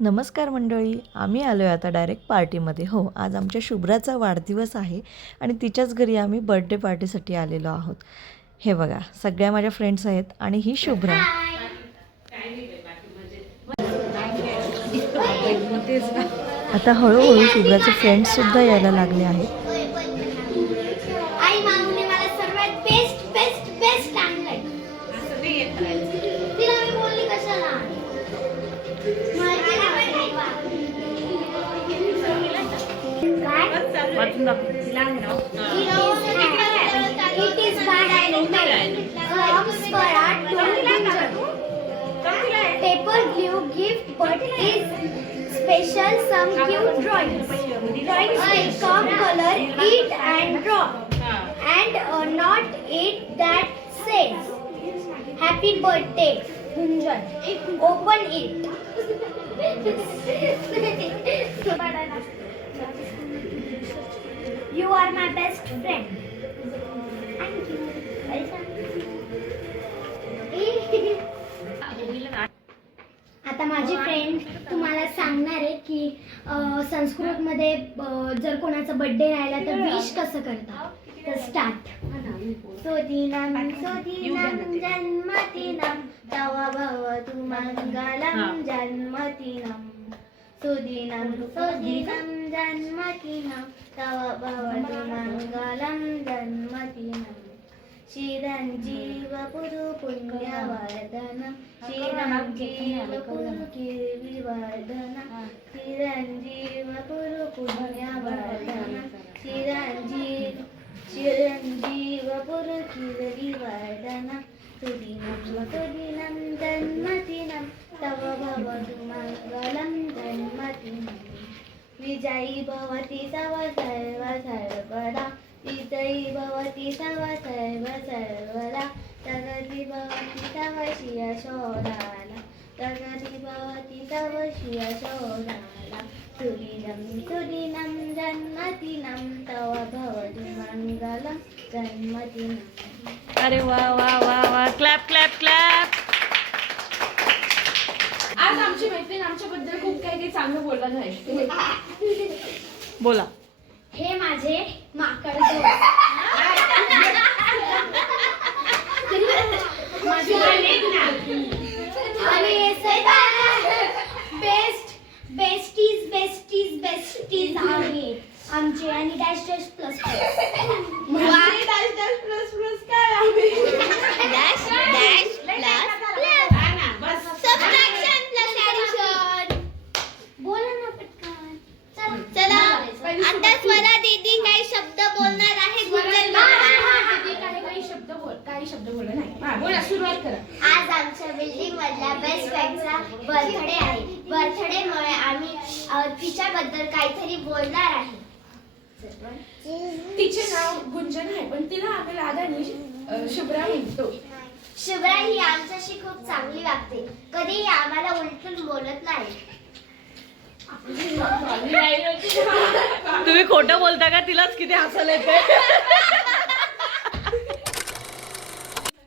नमस्कार मंडळी, आम्ही आलो आहे आता डायरेक्ट पार्टीमध्ये. हो, आज आमच्या शुभ्राचा वाढदिवस आहे आणि तिच्याच घरी आम्ही बर्थडे पार्टीसाठी आलेलो आहोत. हे बघा, सगळ्या माझ्या फ्रेंड्स आहेत आणि ही शुभ्रा. आता हळूहळू शुभ्राचे फ्रेंड्ससुद्धा यायला लागले आहेत. आई मागूने मला सर्वात बेस्ट बेस्ट बेस्ट आणलंय. तिला मी बोलली कशाला? It is bad element. Paper glue gift but is special some cute drawings. Drawings take some color, eat and draw. And not it that says happy birthday Gunjan. Open it. You are my best friend. Thank you. Welcome. आता माझी friend तुम्हाला सांगणार आहे की संस्कृतमध्ये जर कोणाचा birthday राहिला तर विश कसं करतात. तर स्टार्ट. सोदिनं सोदिनं जन्मदिनं तव भवतु मंगलं जन्मदिनं. सुदिनं सुदिनं जन्मदिनं तव भवतु मंगलं जन्मदिनं. चिरंजीव पुरु पुण्यवर्धनं चिरंजीव पुरु कीर्तिवर्धनं. चिरंजीव पुरु पुण्यवर्धनं चिरंजीव पुरु कीर्तिवर्धनं. सुदिनं सुदिनं जन्मदिनं तव भवतु मंगलं जन्मदिनं. विजयी भवति तव सर्व सर्वदा. विजयी भवति तव सर्व सर्वदा. प्रगति भवति तव श्रियशोधाला. प्रगति भवति तव श्रियशोधाला. सुदिनं सुदिनं जन्मदिनं तव भवतु मंगलं जन्मदिनं. अरे वा वा वा वा, क्लॅप क्लॅप क्लॅप. आज आमची मैत्रीण आमच्याबद्दल खूप काही चांगलं बोलला नाही. बोला. हे माझे माकड बेस्ट बेस्टीज बेस्टीज बेस्टीज आहे आमचे. आणि dash dash plus dash dash plus plus काय आहे? Dash dash plus subtraction plus addition. बोला ना पटकन. चला आता स्वरा दीदी काही शब्द बोलणार आहे. गुंजन काही शब्द बोला नाही. हा बोला, सुरुवात करा. आज आमच्या बिल्डिंग मधल्या बेस्ट फ्रेंडचा बर्थडे आहे. बर्थडे मुळे आम्ही तिच्याबद्दल काहीतरी बोलणार आहे. तिचे नाव गुंजन आहे पण तिला आम्ही लाडाने शुभ्रा म्हणतो. शुभ्रा ही आमच्याशी खूप चांगली वागते. कधीही आम्हाला उलटून बोलत नाही. तुम्ही खोटं बोलता का? तिलाच किती हसायला येते.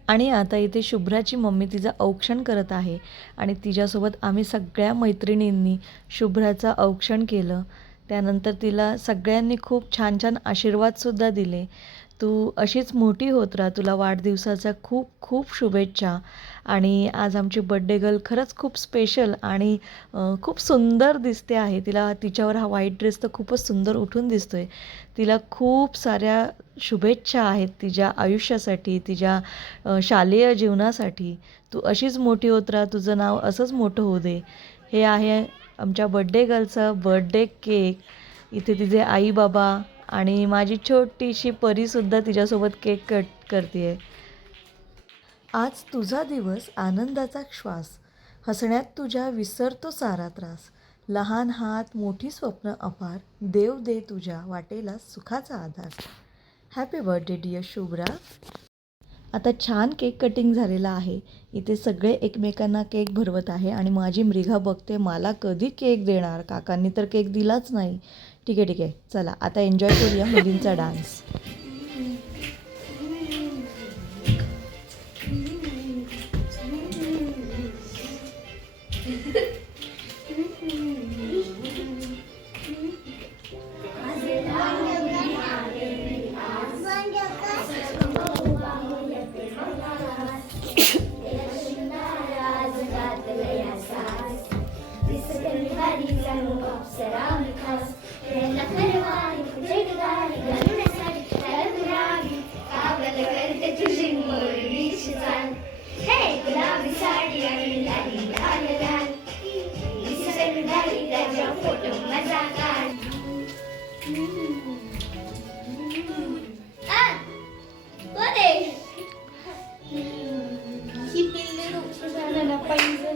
आणि आता इथे शुभ्राची मम्मी तिचं औक्षण करत आहे आणि तिच्यासोबत आम्ही सगळ्या मैत्रिणींनी शुभ्राचं औक्षण केलं. त्यानंतर तिला सगळ्यांनी खूप छान छान आशीर्वादसुद्धा दिले. तू अशीच मोठी होत राहा. तुला वाढदिवसाच्या खूप खूप शुभेच्छा. आणि आज आमची बड्डे गर्ल खरंच खूप स्पेशल आणि खूप सुंदर दिसते आहे. तिला तिच्यावर हा व्हाईट ड्रेस तर खूपच सुंदर उठून दिसतो आहे. तिला खूप साऱ्या शुभेच्छा आहेत तिच्या आयुष्यासाठी, तिच्या शालेय जीवनासाठी. तू अशीच मोठी होत राहा. तुझं नाव असंच मोठं होऊ दे. हे आहे आमच्या बड्डे गर्लचा बर्थडे केक. इथे तिचे आई बाबा आणि माझी छोटीशी परीसुद्धा तिच्यासोबत केक कट करते आहे. आज तुझा दिवस आनंदाचा श्वास. हसण्यात तुझ्या विसरतो सारा त्रास. लहान हात मोठी स्वप्न अपार. देव दे तुझ्या वाटेला सुखाचा आधार. Happy birthday dear Shubhra. आता छान केक कटिंग झालेला आहे. इथे सगळे एकमेकांना केक भरवत आहे आणि माझी मृगा बघते मला कधी केक देणार. काकांनी तर केक दिलाच नाही. ठीक आहे ठीक आहे, चला आता एन्जॉय करूया मुलींचा डान्स. अप्सरा खास खेळायला करवारी कुठे गाडी घालण्यासाठी तरंगरावी कागद करते तुझी मोरडीची चाल हे गुलाबी साडी आणि लाली लाल लाल दिसत झाली त्याच्या फोटो मजा काढ ही पिल्ले रुपसाला पाहिजे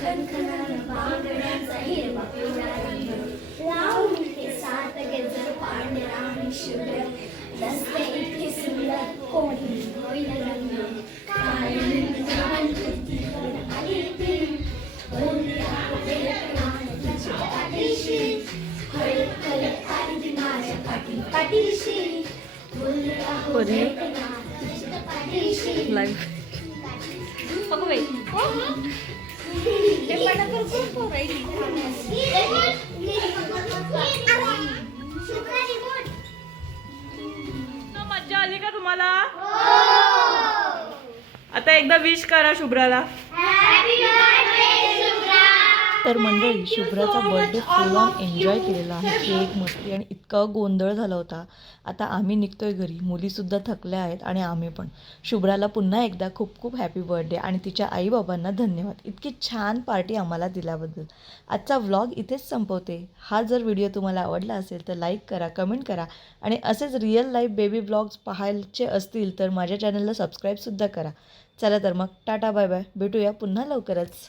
खनखनाला बांगड्यांचा हिरवा पिवळा रंग लावून ते सात गजर पांढरा आणि शुभ्र दसते इतके सुंदर कोणी होईल रंग काळी जाण कुर्ती आली ती बोलली आपले तुझ्या पाठीशी हळद कलर आली ती माझ्या पाठीशी बोलली परी. तुझ्या पाठीशी लाईव्ह मज्जा आली का तुम्हाला? आता एकदा विश करा शुभ्राला. तर मंडळी, शुभ्राचा बर्थडे फुल ऑन एन्जॉय केलेला आहे. केक, मस्ती आणि इतका गोंधळ झाला होता. आता आम्ही निघतोय घरी. मुलीसुद्धा थकल्या आहेत आणि आम्ही पण. शुभ्राला पुन्हा एकदा खूप खूप हॅपी बर्थडे आणि तिच्या आईबाबांना धन्यवाद इतकी छान पार्टी आम्हाला दिल्याबद्दल. आजचा व्लॉग इथेच संपवते. हा जर व्हिडिओ तुम्हाला आवडला असेल तर लाईक करा, कमेंट करा आणि असेच रिअल लाईफ बेबी व्लॉग्स पाहायचे असतील तर माझ्या चॅनलला सबस्क्राईबसुद्धा करा. चला तर मग टाटा बाय बाय. भेटूया पुन्हा लवकरच.